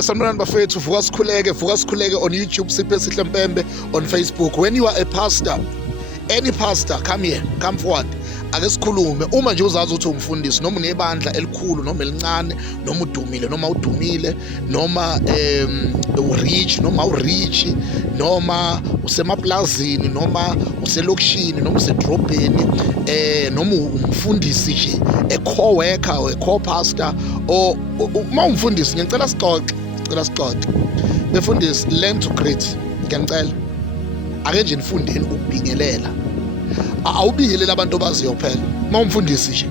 Sanibonani bafethu, vuka sikhuleke on YouTube, Siphe Sihle Mpembe on Facebook. When you are a pastor, any pastor, come here, come forward. Ake sikhulume. Uma nje uzazi ukuthi umfundisi noma unebandla elikhulu noma elincane noma udumile noma udumile noma urich noma urich noma usemaplazini noma uselokishini noma usedrobheni noma umfundisi nje co-worker or co-pastor or uma umfundisi ngicela sixoxe befundisi learn to create. Ngiyacela ake nje nifundeni ukubingelela. Awubingelela abantu obaziyo kuphela. Uma umfundisi nje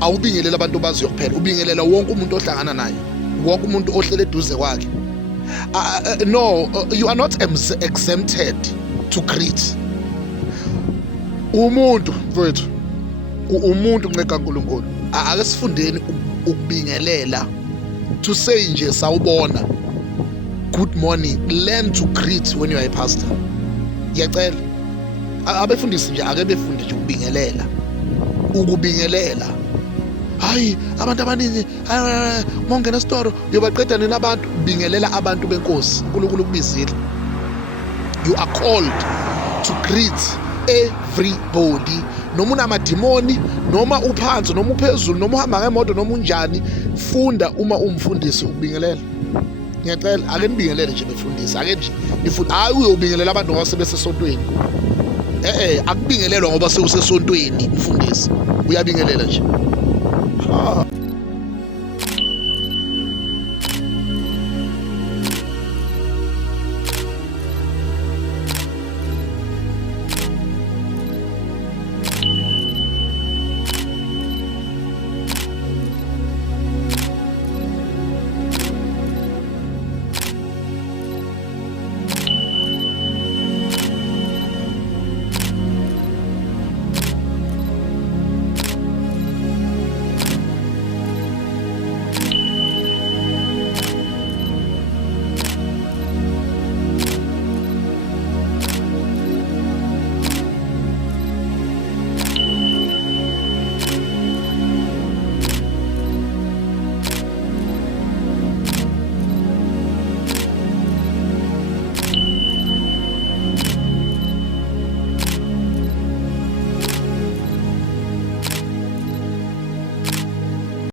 awubingelela abantu obaziyo kuphela, ubingelela wonke umuntu ohlangana naye, wonke umuntu ohlele eduze kwakhe. No, you are not exempted to greet. Umuntu mfowethu, umuntu nceka kaNkulunkulu. Ake sifundeni ukubingelela. To say nje sawubona, good morning, learn to greet when you are a pastor. Ngiyacela abefundisi nje ake befunde nje ukubingelela. Hayi abantu abaningi mongena esitoro uyobaqeda nina abantu. Bingelela abantu benkosi, uNkulunkulu kubizile. You are called to greet everybody, noma unamadimoni noma uphansi noma uphezulu noma uhamba ngemoto noma unjani. Funda uma umfundisi ukubingelela. Ngiyacela ake nibingelele nje befundisi, ake nje nifunda. Hayi uyobingelela abantu ngoba sebesesontweni. Akubingelelwa ngoba sewusesontweni. Umfundisi uyabingelela nje.